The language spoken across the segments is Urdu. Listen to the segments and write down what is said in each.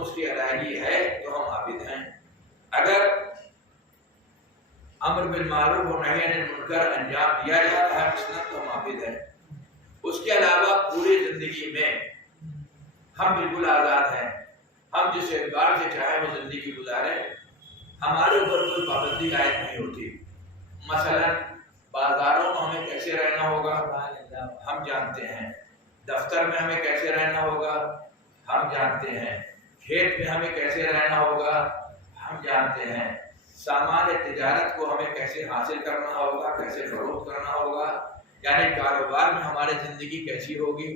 اس کی ادائیگی ہے تو ہم عابد ہیں. اگر امر بالمعروف و نہی عن المنکر انجام دیا جا رہا ہے مثلاً تو ہم عابد ہیں. اس کے علاوہ پوری زندگی میں ہم بالکل آزاد ہیں. ہم جس اعتبار سے چاہیں وہ زندگی گزاریں. ہمارے اوپر کوئی پابندی عائد نہیں ہوتی. مثلا بازاروں میں ہمیں کیسے رہنا ہوگا ہم جانتے ہیں. دفتر میں ہمیں کیسے رہنا ہوگا ہم جانتے ہیں. کھیت میں ہمیں کیسے رہنا ہوگا ہم جانتے ہیں. سامان تجارت کو ہمیں کیسے حاصل کرنا ہوگا, کیسے فروخت کرنا ہوگا, یعنی کاروبار میں ہماری زندگی کیسی ہوگی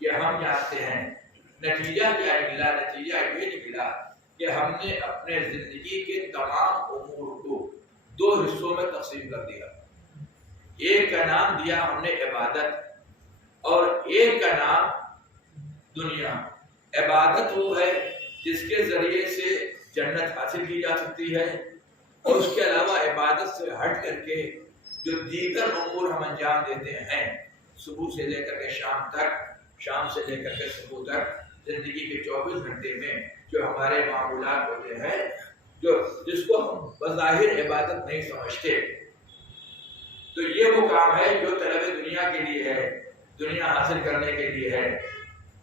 یہ ہم جانتے ہیں. نتیجہ کیا نکلا؟ نتیجہ یہ نکلا کہ ہم نے اپنے زندگی کے تمام امور کو دو حصوں میں تقسیم کر دیا. ایک کا نام دیا ہم نے عبادت اور ایک کا نام دنیا. عبادت وہ ہے جس کے ذریعے سے جنت حاصل کی جا سکتی ہے, اور اس کے علاوہ عبادت سے ہٹ کر کے جو دیگر امور ہم انجام دیتے ہیں صبح سے لے کر کے شام تک, شام سے لے کر کے صبح تک, زندگی کے 24 گھنٹے میں جو ہمارے معمولات ہوتے ہیں جس کو ہم بظاہر عبادت نہیں سمجھتے, تو یہ وہ کام ہے جو طلب دنیا کے لیے ہے, دنیا حاصل کرنے کے لیے ہے,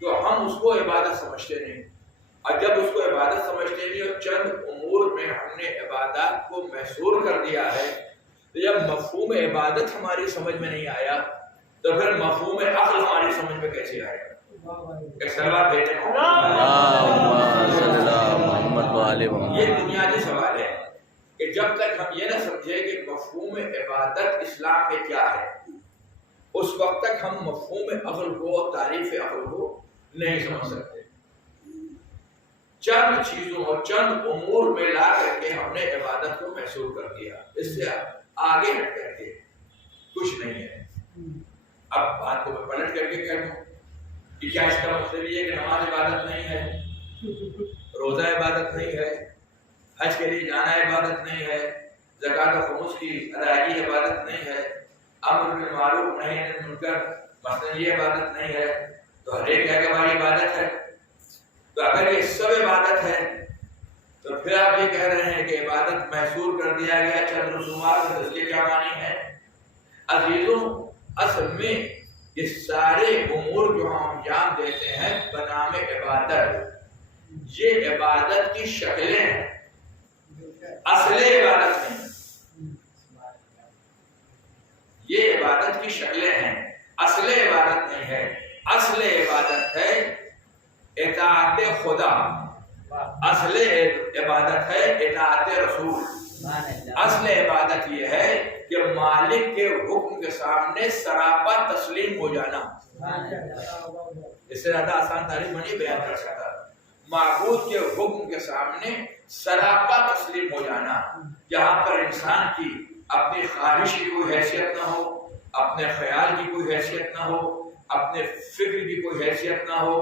تو ہم اس کو عبادت سمجھتے نہیں. اور جب اس کو عبادت سمجھتے نہیں اور چند امور میں ہم نے عبادات کو محصور کر دیا ہے, تو جب مفہوم عبادت ہماری سمجھ میں نہیں آیا تو پھر مفہوم عقل ہماری سمجھ میں کیسے آئے گا؟ ایک سوال بھیجیں. یہ بنیادی سوال ہے کہ جب تک ہم یہ نہ سمجھے کہ مفہوم عبادت اسلام میں کیا ہے, اس وقت تک ہم مفہوم عقل کو, تعریف عقل کو نہیں سمجھ سکتے. چند چیزوں اور چند امور میں لا کر کے ہم نے عبادت کو محصور کر دیا, اس سے آگے ہٹ کر کے کچھ نہیں ہے. اب بات کو میں پلٹ کر کے کہہ دوں کہ کیا اس کا مطلب یہ کہ نماز عبادت نہیں ہے, روزہ عبادت نہیں ہے, حج کے لیے جانا عبادت نہیں ہے, زکوٰۃ و خمس کی ادائیگی عبادت نہیں ہے, امر بالمعروف نہی عن المنکر مثلا یہ عبادت نہیں ہے, تو ہر ایک کہے کہ ہماری عبادت ہے. تو اگر یہ سب عبادت ہے تو پھر آپ یہ کہہ رہے ہیں کہ عبادت محصور کر دیا گیا چند رسومات میں, اس کے کیا معنی ہے؟ عزیزوں, اصل میں یہ سارے امور جو ہم انجام دیتے ہیں بنام عبادت, یہ عبادت کی شکلیں ہیں, اصل عبادت نہیں. یہ عبادت کی شکلیں ہیں, اصل عبادت نہیں ہے. اصل عبادت ہے اطاعت خدا, اصل عبادت ہے اطاعت رسول. اصل عبادت یہ ہے کہ مالک کے حکم کے سامنے سراپا تسلیم ہو جانا. اس سے زیادہ آسان تعریف نہیں بیان کر سکتا. معبود کے حکم کے سامنے سراپا تسلیم ہو جانا, جہاں پر انسان کی اپنی خواہش کی کوئی حیثیت نہ ہو, اپنے خیال کی کوئی حیثیت نہ ہو, اپنے فکر کی کوئی حیثیت نہ ہو,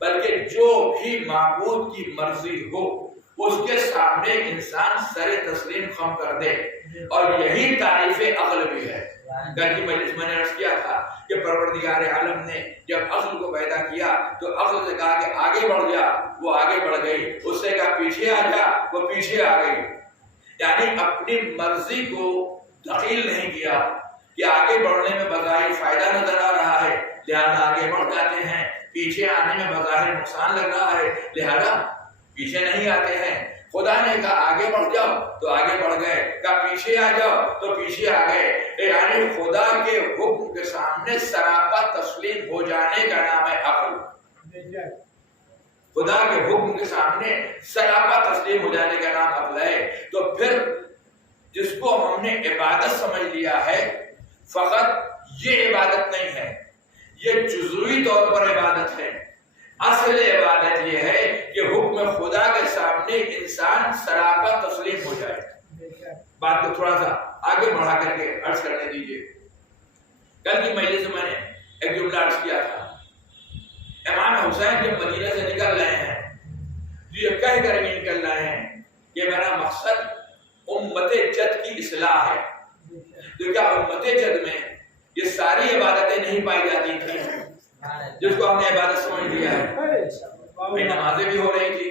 بلکہ جو بھی معبود کی مرضی ہو اس کے سامنے انسان سر تسلیم خم کر دے. اور یہی تعریف عقل بھی ہے. گھر کی مجلس میں نے عرض کیا تھا کہ پروردگار عالم نے جب عقل کو پیدا کیا تو عقل سے کہا کہ آگے بڑھ جا, وہ آگے بڑھ گئی. اس سے کہا پیچھے آ جا, وہ پیچھے آ گئی. یعنی اپنی مرضی کو دخیل نہیں کیا کہ آگے بڑھنے میں بظاہر فائدہ نظر آ رہا ہے لہذا آگے بڑھ جاتے ہیں, پیچھے آنے میں بظاہر نقصان لگ رہا ہے لہذا پیچھے نہیں آتے ہیں. خدا نے کہا آگے بڑھ جاؤ تو آگے بڑھ گئے, کہا پیچھے آ جاؤ تو پیچھے آ گئے. یعنی خدا کے حکم کے سامنے سراپا تسلیم ہو جانے کا نام ہے عقل. خدا کے حکم کے سامنے سراپا تسلیم ہو جانے کا نام عقل ہے. تو پھر جس کو ہم نے عبادت سمجھ لیا ہے, فقط یہ عبادت نہیں ہے, یہ جزوی طور پر عبادت ہے. اصل عبادت یہ ہے کہ حکم خدا کے سامنے انسان سراپا تسلیم ہو جائے. بات کو تھوڑا سا آگے بڑھا کر کے عرض کرنے دیجیے. کل کی مجلس میں نے ایک جملہ عرض کیا تھا, امام حسین جب مدینہ سے نکل رہے ہیں تو یہ کہہ کر بھی نکل رہے ہیں کہ میرا مقصد امت جد کی اصلاح ہے. تو کیا امت جد میں یہ ساری عبادتیں نہیں پائی جاتی تھیں جس کو ہم نے عبادت سمجھ لیا ہے؟ نمازیں بھی ہو رہی تھی,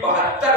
72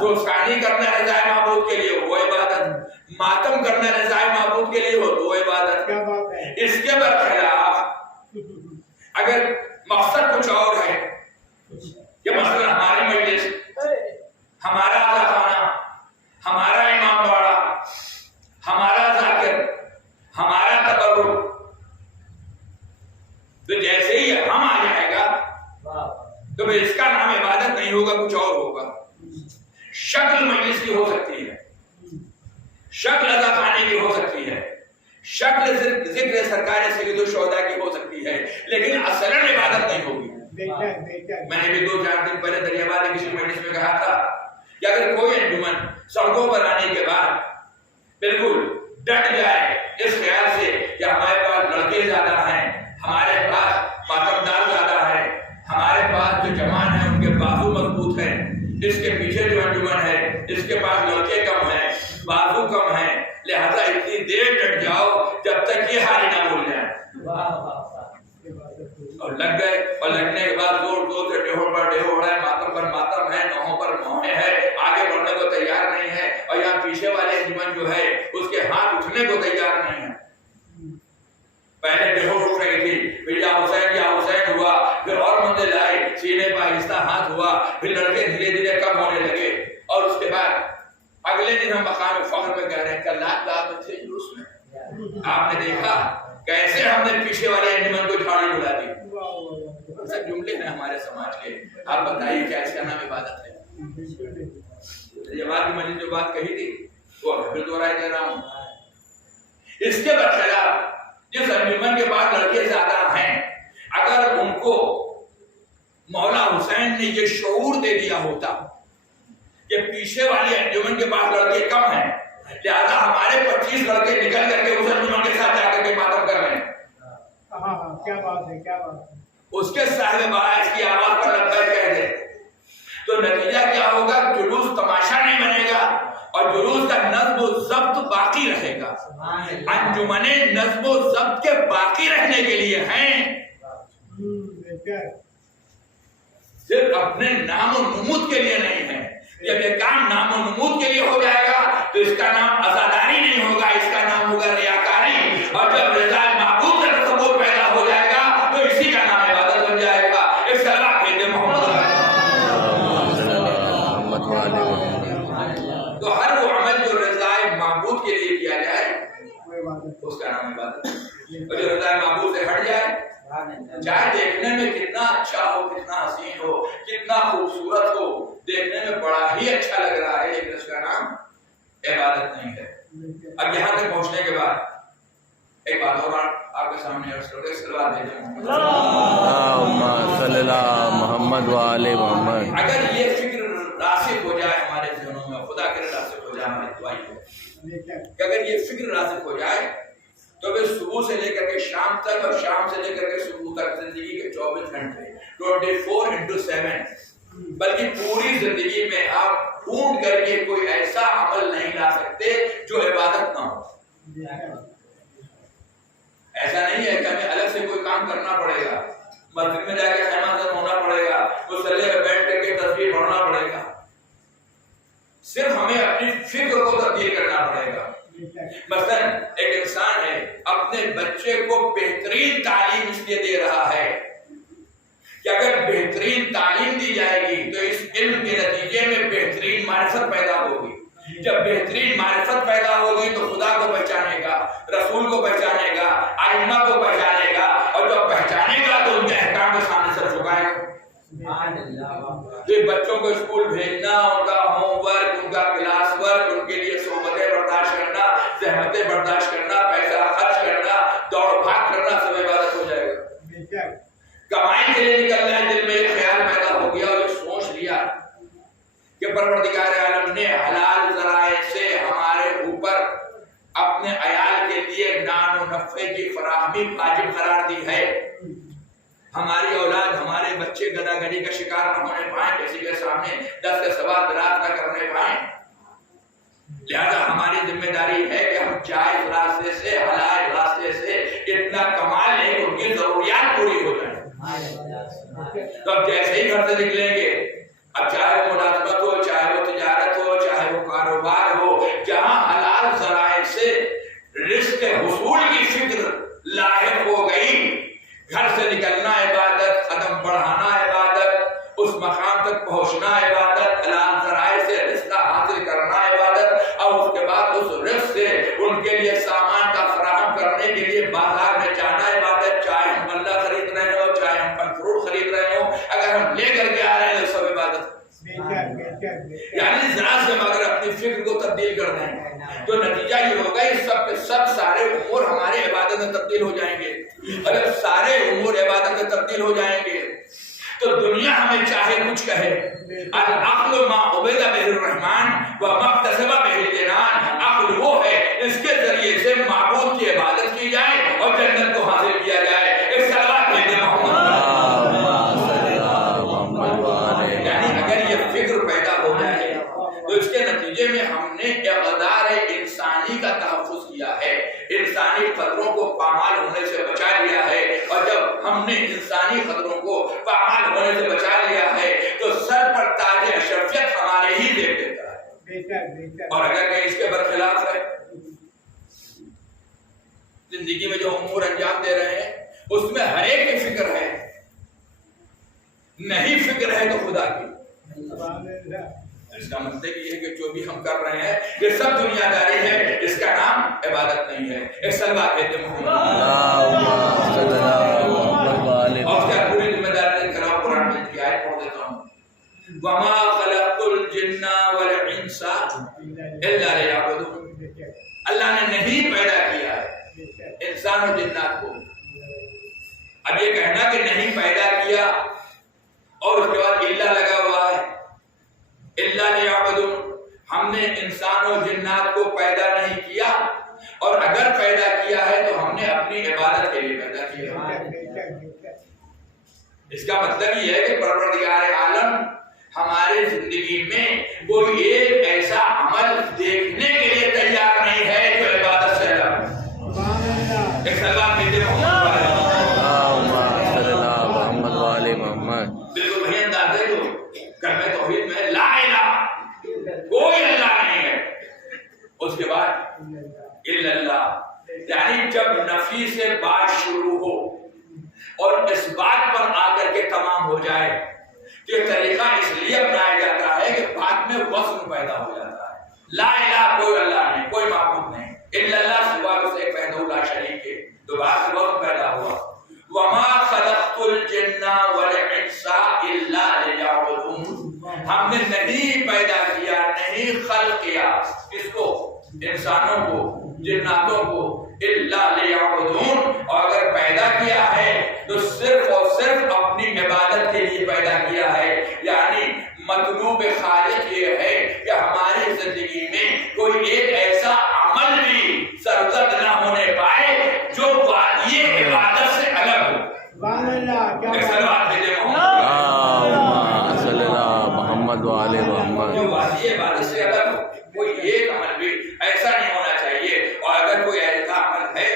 روزخانی کرنا رضائے معبود کے لیے وہ عبادت، ماتم کرنا رضائے معبود کے لیے ہو تو وہ عبادت۔ اس کے برخلاف اگر مقصد کچھ اور ہے کہ مثلا ہماری مجلس، ہمارا خانہ، ہمارا امام باڑہ، ہمارا ذاکر، ہمارا تبرک، تو جیسے ہی ہم آ جائے گا تو پھر اس کا نام عبادت نہیں ہوگا، کچھ اور ہوگا۔ شکل مجلس کی ہو سکتی ہے، شکل عزا خانے کی ہو سکتی ہے، شکل ذکر سرکار سید الشہداء کی ہو سکتی ہے، لیکن اصلاً عبادت نہیں ہوگی۔ میں نے بھی 2-4 دن پہلے دریاباد کسی مجلس میں کہا تھا کہ اگر کوئی انجمن سڑکوں پر آنے کے بعد بالکل ڈٹ جائے اس خیال سے کہ ہمارے پاس لڑکے زیادہ ہیں، ہمارے پاس ماتمدار زیادہ ہے، ہمارے پاس جو جوان ہیں ان کے بازو مضبوط ہیں، اس کے پیچھے جو انجمن ہے اس کے پاس لڑکے کم ہیں، بازو کم ہیں، لہذا اتنی دیر ڈٹ جاؤ جب تک یہ حال نہ بول جائیں، اور لگ گئے، اور لگنے کے بعد زور زور سے ڈھول پر ڈھول ہے، ماتم پر ماتم ہے، نوحوں پر نوحیں ہے، آگے بڑھنے کو تیار نہیں ہے، اور یہاں پیچھے والے انجمن جو ہے اس کے ہاتھ اٹھنے کو تیار نہیں ہے۔ پہلے ڈھول اٹھ رہی تھی، پھر یا حسین ہوا، پھر اور منزل آئی، سینے پہ آہستہ ہاتھ ہوا، پھر لڑکے دھیرے دھیرے کم ہونے لگے، اور اس کے بعد اگلے دن ہم مقام فخر میں کہہ رہے ہیں کل رات تھے جلوس میں، آپ نے دیکھا کیسے ہم نے پیچھے والے انجمن کو جھاڑی بلا دی۔ سب جملے ہیں ہمارے سماج کے، آپ بتائیے کیا اس کا نام عبادت ہے؟ یہ بات کی میں نے جو بات کہی تھی وہ پھر دوہرائے دے رہا ہوں۔ اس کے برخلاف جس انجمن کے بعد لڑکے زیادہ ہیں، اگر ان کو مولا حسین نے یہ شعور دے دیا ہوتا کہ پیچھے والی انجمن کے پاس لڑکے کم ہیں، لہذا ہمارے 25 لڑکے نکل کر کے اس انجمن کے ساتھ جا کر کے ماتم کر رہے ہیں، کیا بات ہے، کیا بات ہے، اس کے صاحب باعث کی آواز پر لبیک کہہ دے، تو نتیجہ کیا ہوگا؟ جلوس تماشا نہیں بنے گا، اور جلوس کا نظم و ضبط باقی رہے گا۔ انجمنیں نظم و ضبط کے باقی رہنے کے لیے ہیں، صرف اپنے نام و نمود کے لیے نہیں ہے۔ جب یہ کام نام و نمود کے لیے ہو جائے گا تو اس کا نام عزاداری نہیں ہوگا، اس کا نام ہوگا ریاکاری، اور جب رضا محبوب کا تصور پیدا ہو جائے گا تو اسی کا نام عبادت بن جائے گا۔ ایک سلام کہتے محمد تو ہر وہ عمل جو رضا محبوب کے لیے کیا جائے اس کا نام عبادت ہے، اور جو رضا محبوب سے ہٹ جائے چاہے دیکھنے میں کتنا اچھا ہو، کتنا حسین ہو، کتنا خوبصورت ہو، دیکھنے میں بڑا ہی اچھا لگ رہا ہے، لیکن اس کا نام عبادت نہیں ہے۔ اب یہاں تک پہنچنے کے بعد ایک بات اور آپ کے سامنے عرض کرتے ہیں، صلوات بھیجیں اللہم صلی اللہ محمد و آل محمد۔ اگر یہ فکر راسخ ہو جائے ہمارے ذہنوں میں، خدا کرے راسخ ہو جائے، ہماری دعائی ہے کہ اگر یہ فکر راسخ ہو جائے تو پھر صبح سے لے کر کے شام تک اور شام سے لے کر کے صبح تک زندگی کے 24 گھنٹے 24/7 بلکہ پوری زندگی میں آپ ڈھونڈ کر کے کوئی ایسا عمل نہیں لا سکتے جو عبادت نہ ہو۔ ایسا نہیں ہے کہ ہمیں الگ سے کوئی کام کرنا پڑے گا، مسجد میں جا کے خیمہ زن ہونا پڑے گا، مصلی میں بیٹھ کر کے تصویر پڑھنا پڑے گا، صرف ہمیں اپنی فکر کو تبدیل کرنا پڑے گا۔ مثلا ایک انسان ہے اپنے بچے کو بہترین تعلیم اس لیے دے رہا ہے کہ اگر بہترین تعلیم دی جائے گی تو اس علم کے نتیجے میں بہترین معرفت پیدا ہوگی، جب بہترین معرفت پیدا ہوگی تو خدا کو پہچانے گا، رسول کو پہچانے گا، ائمہ کو پہچانے گا، اور جب پہچانے گا تو ان کے احکام کے سامنے سر جھکائے گا۔ تو بچوں کو اسکول بھیجنا، ان کا ہوم ورک، ان کا کلاس ورک، ان کے لیے صحبتیں برداشت کرنا، زحمتیں برداشت کرنا، پیسہ خرچ کرنا، دوڑ بھاگ کرنا، سب عبادت ہو جائے گا۔ کمائی کے لیے نکلنا ہے، دل میں ایک خیال پیدا ہو گیا اور یہ سوچ لیا کہ پروردگار عالم نے حلال ذرائع سے ہمارے اوپر اپنے عیال کے لیے نان و نفع کی فراہمی واجب قرار دی ہے، ہماری اولاد، ہمارے بچے گدا گدی کا شکار نہ ہونے پائیں، کسی کے سامنے 10 کا سوال دراز نہ کرنے پائیں، لہذا ہماری ذمہ داری ہے کہ ہم جائز راستے سے، حلال راستے سے اتنا کما لیں کہ ان کی ضروریات پوری ہو جائیں۔ تو اب جیسے ہی گھر سے نکلیں گے، اب چاہے وہ ملازمت ہو، چاہے وہ تجارت مقام تک پہنچنا عبادت، حلال ذرائع سے رزق حاصل کرنا عبادت، اور اس کے بعد اس رزق سے ان کے لیے سامان کا فراہم کرنے کے لیے بازار میں جانا عبادت، چاہے ہم غلہ خرید رہے ہو، چاہے ہم پھل فروٹ خرید رہے ہو، اگر ہم لے کر کے آ رہے ہیں تو سب عبادت۔ یعنی ذرا سے اگر اپنی فکر کو تبدیل کر دیں تو نتیجہ یہ ہوگا یہ سب کے سب سارے امور ہمارے عبادت میں تبدیل ہو جائیں گے۔ اور جب سارے امور عبادت میں تبدیل ہو جائیں گے تو دنیا ہمیں چاہے کچھ کہے، العقل ما عبد به الرحمن وما اکتسب به الجنان، عقل وہ ہے اس کے ذریعے سے معبود کی عبادت کی جائے اور جنت کو حاصل کیا جائے۔ ایک صلوات بھیجے محمد، یعنی اگر یہ فکر پیدا ہو جائے تو اس کے نتیجے میں ہم نے اقدار انسانی کا تحفظ کیا ہے، انسانی خطروں کو پامال ہونے سے بچا لیا ہے، اور جب ہم نے انسانی خطروں کو پامال ہونے سے بچا لیا ہے تو سر پر تاج اشرفیت ہمارے ہی دے دیتا ہے۔ اور اگر کہیں اس کے برخلاف ہے، زندگی میں جو امور انجام دے رہے ہیں اس میں ہر ایک کی فکر ہے، نہیں فکر ہے تو خدا کی، اس کا مطلب یہ ہے کہ جو بھی ہم کر رہے ہیں یہ سب دنیا داری ہے، اس کا نام عبادت نہیں ہے۔ ایک صلوات کہتے ہیں محمد، اور کیا پوری ذمہ داری لے کر آپ قرآن میں کی آیت پڑھ دیتا ہوں، وما خلقت الجن والانس الا ليعبدون، اللہ نے نہیں پیدا کیا ہے انسان و جنات کو۔ اب یہ کہنا کہ نہیں پیدا کیا اور اس کے بعد الا لگا ہوا ہے، الا لیعبدون، ہم نے انسان و جنات کو پیدا نہیں کیا، اور اگر پیدا کیا ہے تو ہم نے اپنی عبادت کے لیے پیدا کیا۔ اس کا مطلب یہ ہے کہ پروردگار عالم ہماری زندگی میں کوئی ایک ایسا عمل دیکھنے کے لیے تیار نہیں ہے جو عبادت سے الگ ہے۔ ایک سلام دیتے محمد، بالکل وہی انداز ہے جو کلمہ توحید میں لا الہ، کوئی اللہ نہیں ہے، اس کے بعد الا اللہ، یعنی جب نفی سے بات شروع ہو اور اس بات پر آ کر کے تمام ہو جائے، یہ طریقہ اس لیے اپنایا جاتا ہے کہ بات میں وزن پیدا ہو جاتا ہے۔ لا الہ، کوئی اللہ نہیں، کوئی معبود نہیں، الا اللہ، سوا اس ایک وحدہ لا شریک ہے، تو بات میں وزن پیدا ہوا۔ وما خلقت الجن والانس الا ليعبدون، ہم نے نہیں پیدا کیا، نہیں خلق کیا اس کو، انسانوں کو، جناتوں کو، الا ليعبدون، اور اگر پیدا کیا ہے تو صرف اور صرف اپنی عبادت کے لیے پیدا کیا ہے۔ یعنی مطلوب خالق یہ ہے کہ ہماری زندگی میں کوئی ایک ایسا عمل بھی سرزد نہ ہونے پائے جو یہ عبادت سے الگ ہو۔ محمد وعلی محمد، جو واضح عبادت سے الگ ہو، کوئی ایک عمل بھی ایسا نہیں ہونا چاہیے، اور اگر کوئی ایسا عمل ہے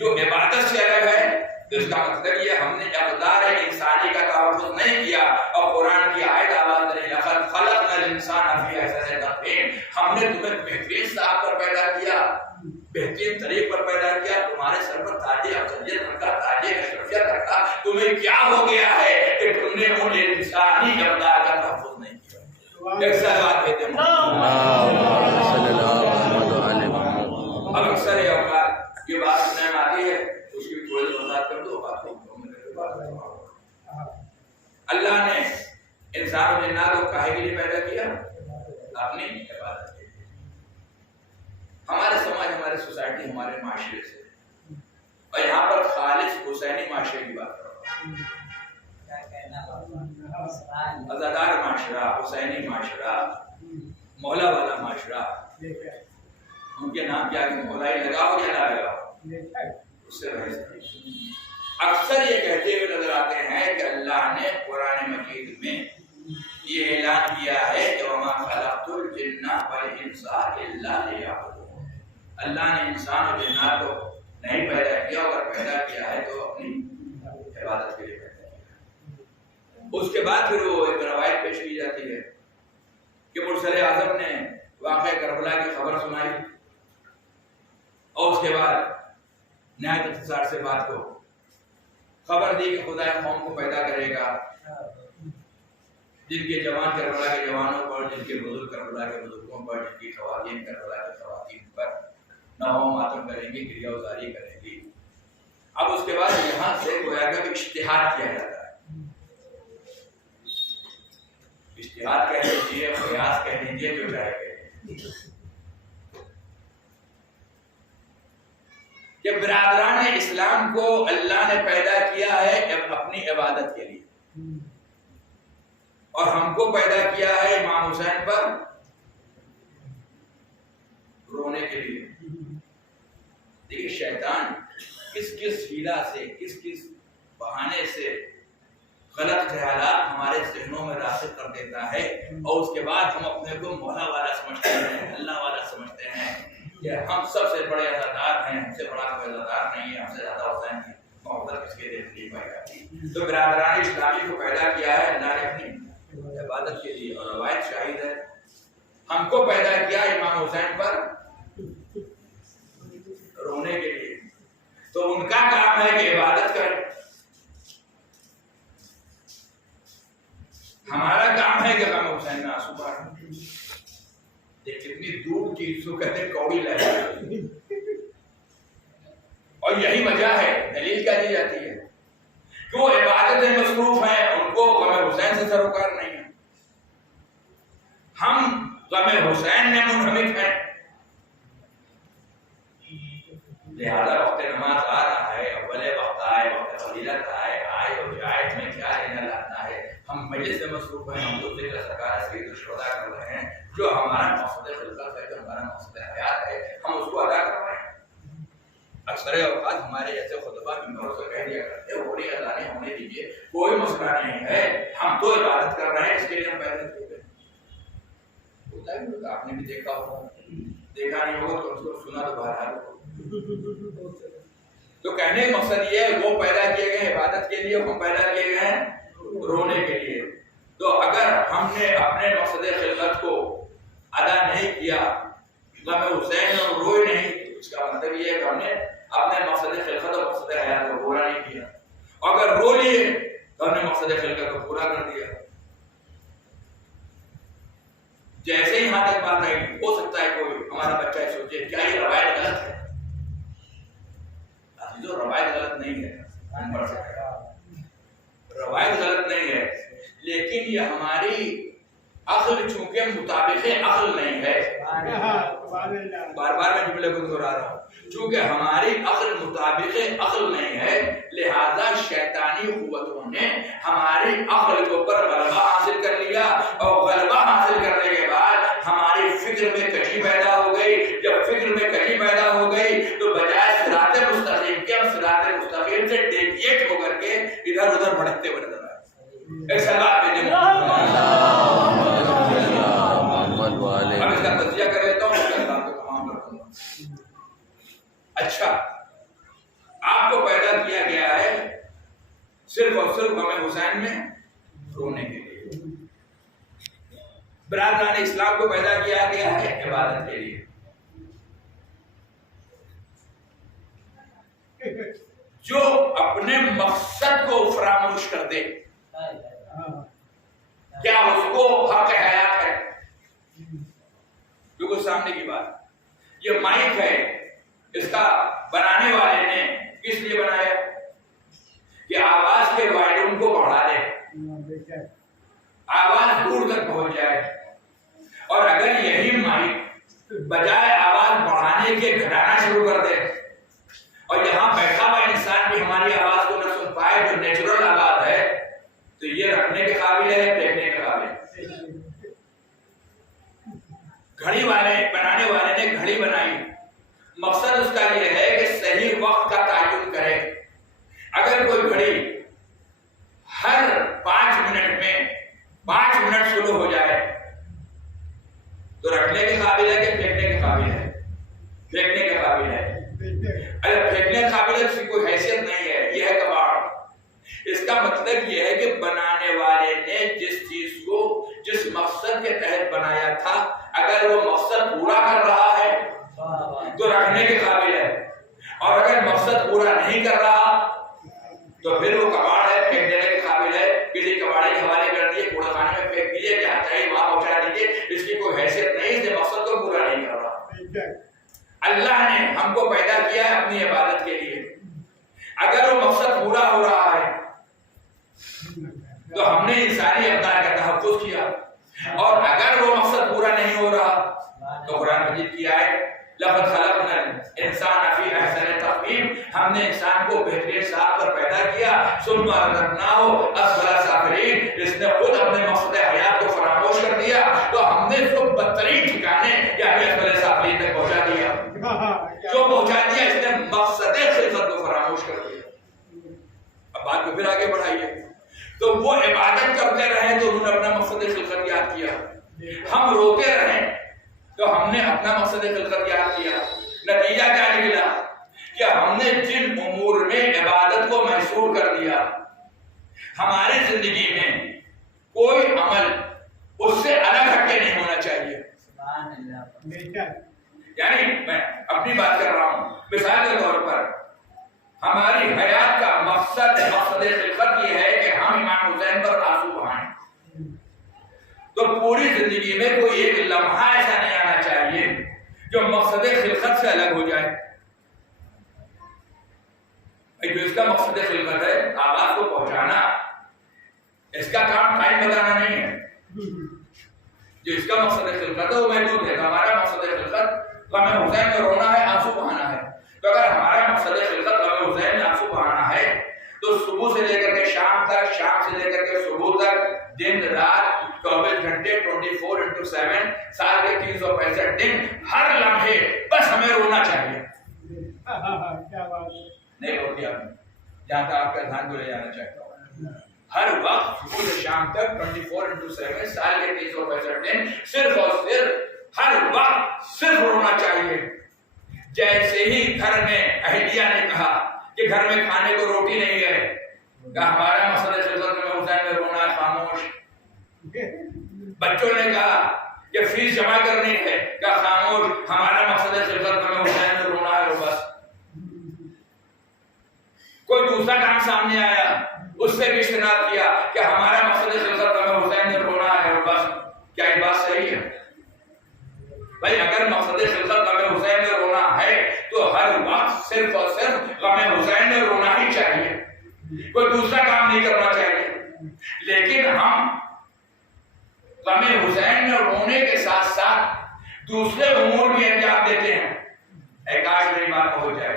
جو عبادت سے الگ ہے تو اس کا مطلب یہ ہم نے اقدار انسانی کا تحفظ نہیں کیا، اور قرآن کی آیت آواز رہی لقد خلقنا الانسان فی احسن تقویم، ہم نے تمہیں بہترین صاحب پر پیدا کیا، بہترین طریق پر پیدا کیا، تمہارے سر پر تاج افضلیت رکھا، تاج اشرفیت رکھا، تمہیں کیا ہو گیا ہے کہ تم نے ان انسانی اقدار کا تحفظ نہیں کیا۔ ایک صلوات کہتے ہیں اب اکثر یہ اوقات یہ بات سننے میں آتی ہے، اس کی تھوڑی سی وضاحت کر دو بات کو۔ اللہ نے انسان و جنات کو کاہے کے لیے پیدا کیا؟ اپنی عبادت کے لیے۔ ہمارے سماج، ہمارے سوسائٹی، ہمارے معاشرے سے، اور یہاں پر خالص حسینی معاشرے کی بات کرو، عزادار معاشرہ، حسینی معاشرہ، مولا والا معاشرہ، ان کے نام کیا کہ مولائی لگاؤ یا نہ لگاؤ، اس سے بحث نہیں۔ اکثر یہ کہتے ہوئے نظر آتے ہیں کہ اللہ نے قرآن مجید میں یہ اعلان کیا ہے کہ وما خلقت الجن والانس الا لیعبدون، اللہ نے انسان اور جنات کو نہیں پیدا کیا، اگر پیدا کیا ہے تو اپنی عبادت کے لیے پیدا کیا۔ اس کے بعد پھر وہ ایک روایت پیش کی جاتی ہے کہ مرسل اعظم نے واقعہ کربلا کی خبر سنائی، اور اس کے بعد نہایت اختصار سے بات کو خبر دی کہ خدا قوم کو پیدا کرے گا، جن کے جوان کربلا کے جوانوں پر، جن کے بزرگ کربلا کے بزرگوں پر، جن کی خواتین کربلا کے خواتین پر نوحہ ماتم کریں گی، گریہ وزاری کریں گی۔ اب اس کے بعد یہاں سے گویا کہ اجتہاد کیا جاتا ہے، اجتہاد کہہ لیجیے، قیاس کہہ لیجیے، جو چاہے کہہ لیجیے، کہ برادران اسلام کو اللہ نے پیدا کیا ہے اپنی عبادت کے لیے، اور ہم کو پیدا کیا ہے امام حسین پر رونے کے لیے۔ دیکھیے شیطان کس کس ہیلا سے، کس کس بہانے سے غلط خیالات ہمارے ذہنوں میں راسخ کر دیتا ہے، اور اس کے بعد ہم اپنے کو مولا والا سمجھتے ہیں، اللہ والا سمجھتے ہیں کہ ہم سب سے بڑے عزادار ہیں، ہم سے بڑا کوئی عزادار نہیں ہے، ہم سے زیادہ حسین کی محبت کس کے دل نہیں پائی جاتی۔ تو برادران اسلامی کو پیدا کیا ہے اللہ نے اپنی عبادت کے لیے، اور روایت شاہد ہے ہم کو پیدا کیا امام حسین پر رونے کے لیے۔ تو ان کا کام ہے کہ عبادت کریں، ہمارا کام ہے کہ غم حسین میں آنسو بہائیں۔ یہ کتنی دور چیز کو کہتے ہیں کوڑی لہر، اور یہی وجہ ہے، دلیل کیا دی جاتی ہے کہ وہ عبادت میں مصروف ہیں، ان کو غم حسین سے سروکار نہیں ہے۔ ہم غم حسین میں منہمک ہیں، لہذا وقت نماز آ رہا ہے، اول وقت آئے، وقت فضیلت آئے اور جائے، میں کیا لینا لانا ہے، ہم مجلس میں مصروف ہیں، ہم تو ذکر سرکار سید الشہداء کر رہے ہیں، جو ہمارا مقصد خلقت ہے، جو ہمارا مقصد حیات ہے، ہم اس کو ادا کر رہے ہیں۔ اکثر اوقات ہمارے جیسے خطبہ ممبروں سے کہہ دیا کرتے ہیں ہولی اذانیں ہونے دیجیے، کوئی مسئلہ نہیں ہے، ہم تو عبادت کر رہے ہیں، اس کے لیے ہم پہلے ہوتے ہیں۔ ہوتا ہے، آپ نے بھی دیکھا ہوگا، دیکھا نہیں ہوگا تو اس کو سنا تو بہرحال ہوگا۔ تو کہنے کا مقصد یہ ہے وہ پیدا کیے گئے عبادت کے لیے، ہم پیدا کیے گئے ہیں رونے کے لیے۔ تو اگر ہم نے اپنے مقصد خلقت کو ادا نہیں کیا، غم حسین اور روئے نہیں، تو اس کا مطلب یہ ہے کہ ہم نے اپنے مقصد خلقت اور مقصد حیات کو پورا نہیں کیا۔ اگر رو لیے تو ہم نے مقصد خلقت کو پورا کر دیا۔ جیسے ہی یہاں تک بات آئی، ہو سکتا ہے کوئی ہمارا بچہ سوچے کیا یہ روایت غلط ہے؟ جو روایت غلط نہیں ہے، ہم پڑھ سکتے ہیں، روایت غلط نہیں ہے، لیکن یہ ہماری عقل چونکہ مطابق عقل نہیں ہے، بار بار میں جملے کو دہرا رہا ہوں، چونکہ ہماری عقل مطابق عقل نہیں ہے، لہذا شیطانی قوتوں نے ہماری عقل کے اوپر غلبہ حاصل کر لیا، اور غلبہ حاصل کرنے کے بعد ہماری فکر میں کجی پیدا ہو گئی۔ جب فکر میں کجی پیدا ہو گئی تو بجائے صراط مستقیم کے ہم صراط مستقیم سے ڈیویٹ ہو کر کے ادھر ادھر بھٹکتے ہوئے نظر آئے۔ ایک سلام دے دیں، اب اس کا تجزیہ کر لیتا ہوں، اس کے ساتھ کو تمام کر دوں گا۔ اچھا، آپ کو پیدا کیا گیا ہے صرف اور صرف غم حسین میں رونے کے لیے، برادران اسلام کو پیدا کیا گیا ہے عبادت کے لیے۔ جو اپنے مقصد کو فراموش کر دے، کیا اس کو حق حیات ہے؟ بالکل سامنے کی بات، یہ مائک ہے، اس کا بنانے والے نے کس لیے بنایا؟ کہ آواز کے وائڈون کو بڑھا دے، آواز دور تک پہنچ جائے، اور اگر یہی مائک بجائے آواز بڑھانے کے گھٹانا شروع کر دے، اور یہاں بیٹھا ہوا انسان بھی ہماری آواز کو نہ سن پائے جو نیچرل آواز ہے، تو یہ رکھنے کے قابل ہے، پھینکنے کے قابل ہے۔ گھڑی والے بنانے والے نے گھڑی بنائی، مقصد اس کا یہ ہے کہ صحیح وقت کا تعین کرے۔ اگر کوئی گھڑی ہر 5 منٹ میں 5 منٹ شروع ہو جائے تو رکھنے کے قابل ہے کہ پھینکنے کے قابل ہے؟ پھینکنے کے قابل ہے۔ اگر پھینکنے کے قابل ہے اس کی کوئی حیثیت نہیں ہے، یہ ہے کباڑ۔ اس کا مطلب یہ ہے کہ بنانے والے نے جس چیز کو جس مقصد کے تحت بنایا تھا، اگر وہ مقصد پورا کر رہا ہے تو رکھنے کے قابل ہے، اور اگر مقصد پورا نہیں کر رہا تو پھر وہ کباڑ ہے، پھینک دینے کے قابل ہے۔ کسی کباڑی کے حوالے کر دیے، کوڑے خانے میں پھینک بنیادی اقدار کا تحفظ کیا، اور اگر وہ مقصد پورا نہیں ہو رہا تو قرآن مجید کی آیت لقد خلقنا الانسان فی احسن تقویم، ہم نے انسان کو بہترین ساخت پر پیدا کیا، ثم رددناہ اسفل سافلین، اس نے خود اپنے مقصد حیات کو فراموش کر دیا تو ہم نے اس کو بدترین ٹھکانے یعنی اسفل سافلین تک پہنچا دیا، جو پہنچا دیا اس نے مقصد خلقت کو فراموش کر دیا۔ اب بات کو پھر آگے بڑھائیے، تو وہ عبادت کرتے رہے تو انہوں نے اپنا مقصد خلقت یاد کیا، ہم روتے رہے تو ہم نے اپنا مقصد خلقت یاد کیا، نتیجہ کیا نکلا کہ ہم نے جن امور میں عبادت کو محصور کر دیا، ہماری زندگی میں کوئی عمل اس سے الگ ہٹ کے نہیں ہونا چاہیے۔ یعنی میں اپنی بات کر رہا ہوں، مثال کے طور پر ہماری حیات کا مقصد خلقت یہ ہے کہ ہم امام حسین پر آنسو بہائیں، تو پوری زندگی میں کوئی ایک لمحہ ایسا نہیں آنا چاہیے جو مقصد خلقت سے الگ ہو جائے۔ جو اس کا مقصد خلقت ہے آواز کو پہنچانا، اس کا کام ٹائم بتانا نہیں ہے، جو اس کا مقصد خلقت ہے وہ محدود ہے۔ ہمارا مقصد خلقت غم حسین میں رونا ہے، آنسو بہانا ہے، تو اگر ہمارا مقصد خلقت غم حسین میں آنسو بہانا ہے تو صبح سے لے کر کے شام تک، شام سے لے کر کے صبح تک، دن رات 24 گھنٹے 24x7 سال کے 365 دن، ہر لمحے بس ہمیں رونا چاہیے۔ کیا بات ہے، نہیں روتی آپ نے، جہاں تک آپ کا دھیان کو لے جانا چاہتا ہوں، ہر وقت صبح سے شام تک 24x7 سال کے 365 دن صرف اور صرف ہر وقت صرف رونا چاہیے۔ جیسے ہی گھر میں اہلیہ نے کہا کہ گھر میں کھانے کو روٹی نہیں ہے، کہ ہمارا مقصد خلقت میں حسین میں رونا ہے، خاموش۔ بچوں نے کہا کہ فیس جمع کرنی ہے، کہ خاموش، ہمارا مقصد خلقت میں حسین میں رونا ہے، بس۔ کوئی دوسرا کام سامنے آیا، اس سے بھی اجتناب کیا کہ ہمارا مقصد خلقت میں حسین میں رونا ہے، بس۔ کیا یہ بات صحیح ہے؟ بھائی اگر مقصد خلقت غم حسین میں رونا ہے تو ہر وقت صرف اور صرف غم حسین میں رونا ہی چاہیے، کوئی دوسرا کام نہیں کرنا چاہیے۔ لیکن ہم غم حسین میں رونے کے ساتھ ساتھ دوسرے امور بھی انجام دیتے ہیں۔ اے کاش میری بات ہو جائے،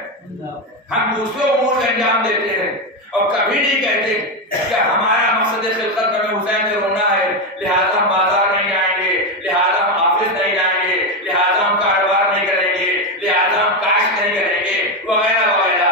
ہم دوسرے امور میں انجام دیتے ہیں اور کبھی نہیں کہتے کہ ہمارا مقصد خلقت غم حسین میں رونا ہے، لہذا ہم بازار نہیں جائیں گے، لہذا ہم آفس نہیں جائیں گے، لہذا ہم کاروبار نہیں کریں گے، لہذا ہم کاشت نہیں کریں گے، وغیرہ وغیرہ۔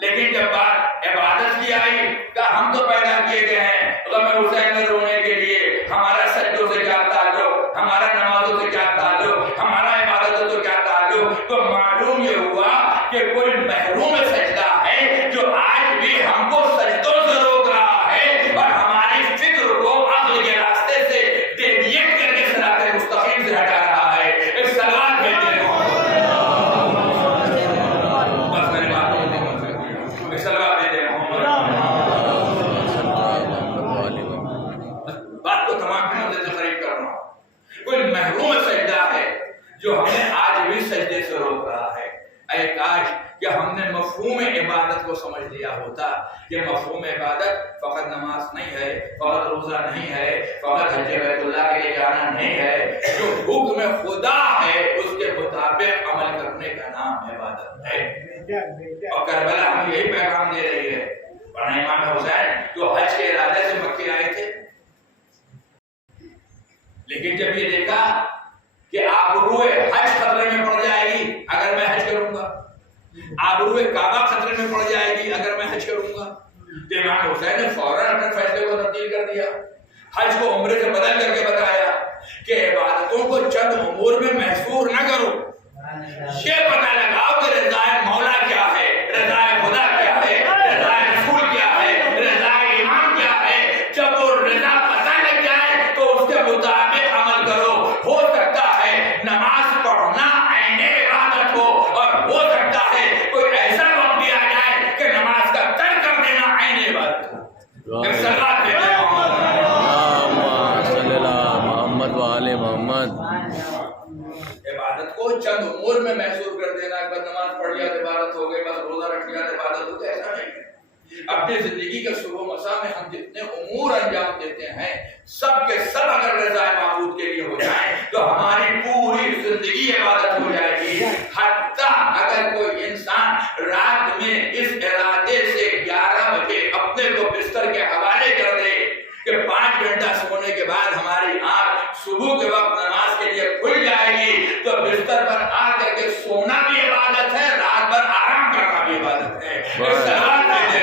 لیکن جب بات عبادت کی آئی کہ ہم تو پیدا کیے گئے ہیں غم حسین میں رونے کے لیے، ہمارا سجدوں سے کیا تعلق، ہمارا نمازوں سے کیا تعلق، ہمارا عبادتوں سے کیا تعلق، تو معلوم یہ ہوا کہ کوئی محروم سجدہ ہے جو آج بھی ہم کو سجدوں سے روک رہا ہے اور ہماری فکر کو عقل کے راستے سے ڈیویٹ کر کے صراط مستقیم سے ہٹا رہا ہے۔ ایک سلوات بھیجتے ہیں، بس میری بات کو ایک سلوات بھیجتے ہیں، بات کو تمام کی مدد سے قریب کر رہا ہوں۔ کوئی محروم سجدہ ہے جو ہمیں آج بھی سجدے سے روک رہا ہے۔ اے کاش کہ ہم نے مفہوم عبادت کو سمجھ لیا ہوتا کہ مفہوم عبادت فقط نماز نہیں ہے، فقط روزہ نہیں ہے، فقط حج بیت اللہ کے لیے جانا نہیں ہے، جو حکم خدا ہے اس کے مطابق عمل کرنے کا نام عبادت ہے۔ اور کربلا ہمیں یہی پیغام دے رہی ہے، ورنہ امام حسین جو حج کے ارادے سے مکے آئے تھے، لیکن جب یہ دیکھا کہ آبروئے حج خطرے میں پڑ جائے گی اگر میں حج کروں گا، آبروئے کعبہ خطرے میں پڑ جائے گی اگر میں حج کروں گا، تو امام حسین نے فوراً اپنے فیصلے کو تبدیل کر دیا، حج کو عمرے سے بدل کر کے بتایا کہ عبادتوں کو چند امور میں محصور نہ کرو، یہ پتہ لگاؤ کہ رضا مولا کیا ہے، رضا خدا کیا ہے، رضا رسول کیا ہے، رضا امام کیا ہے۔ جب وہ رضا پتہ لگ جائے تو اس کے مطابق عمل کرو۔ ہو سکتا ہے نماز پڑھنا عین عبادت ہو، اور ہو سکتا ہے کوئی ایسا وقت بھی آ جائے کہ نماز کا ترک کر دینا عین عبادت ہو۔ ایک سلوات بھیجتے ہیں محمد وآل محمد۔ عبادت کو چند امور میں محصور کر دینا، بس نماز پڑھ لیا تو عبادت ہو گئی، بس روزہ رکھ لیا تو عبادت ہو گئی، ایسا نہیں ہے۔ اپنی زندگی کا صبح مساء میں ہم جتنے امور انجام دیتے ہیں سب کے سب اگر رضا معبود کے لیے ہو جائیں تو ہماری پوری زندگی عبادت ہو جائے گی. حتیٰ اگر کوئی انسان رات میں اس ارادے سے 11 بجے اپنے کو بستر کے حوالے کر دے کہ 5 گھنٹہ سونے کے بعد ہماری آنکھ صبح کے وقت نماز کے لیے کھل جائے گی تو بستر پر آ کر کے سونا بھی عبادت ہے, رات بھر آرام کرنا بھی عبادت ہے. اس سلام میں دے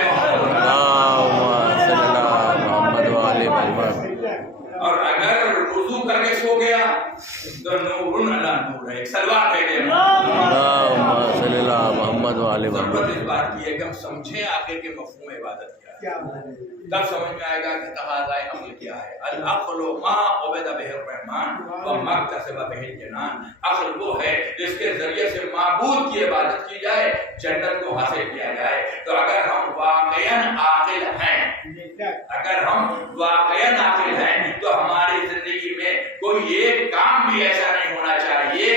اور اگر وضو کر کے سو گیا تو نور علی نور ہے. سلوات ہے کہ محمد والے محمد. اس بات کی ہے کہ ہم سمجھیں آخر کے مفہوم عبادت کیا ہے, تب سمجھ میں آئے گا کہ تقاضائے عمل کیا ہے. العقل ما عبد به الرحمن و مکتسب به الجنان. عقل وہ ہے جس کے ذریعے سے معبود کی عبادت کی جائے, جنت کو حاصل کیا جائے. تو اگر ہم واقعاً عاقل ہیں, اگر ہم واقعاً عاقل ہیں تو ہماری زندگی میں کوئی ایک کام بھی ایسا نہیں ہونا چاہیے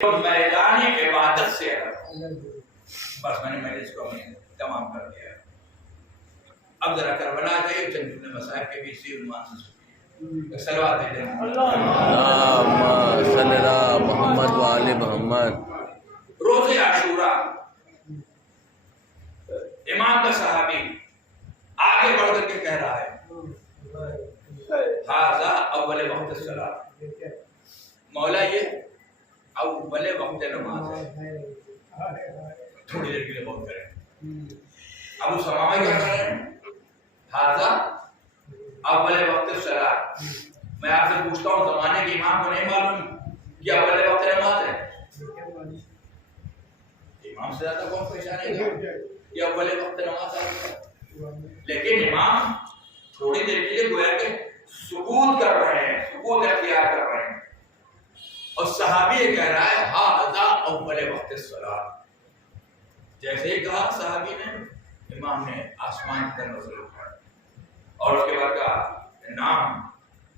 جو میدان عبادت سے ہے. بس میں نے اس کو تمام کر دیا. اب ذرا کربلا جائے چند جملے مصائب کے بھی اسی عنوان سے سنیے. صلوات دے دیں اللہم صلی علی محمد وآل محمد. روز عاشورہ امام کا صحابی آگے بڑھ کر کے کہہ رہا ہے ھذا اول وقت الصلاۃ. مولا یہ اول وقت نماز ہے. تھوڑی دیر کے لیے غور کریں. ابو سمامہ کیا کہہ رہے ہیں؟ ھذا اول وقت الصلاۃ. میں آپ سے پوچھتا ہوں, زمانے کے امام کو نہیں معلوم کہ اول وقت نماز ہے؟ امام سے زیادہ کون پہچانے گا یہ اول وقت نماز ہے؟ لیکن امام تھوڑی دیر کے لیے گویا کہ سکوت کر رہے ہیں, سکوت اختیار کر رہے ہیں. اور صحابی یہ کہہ رہا ہے ھذا اول وقت الصلاۃ. جیسے ہی کہا صحابی نے, امام نے آسمان کی طرف نظر اٹھائی اور اس کے بعد کہا نام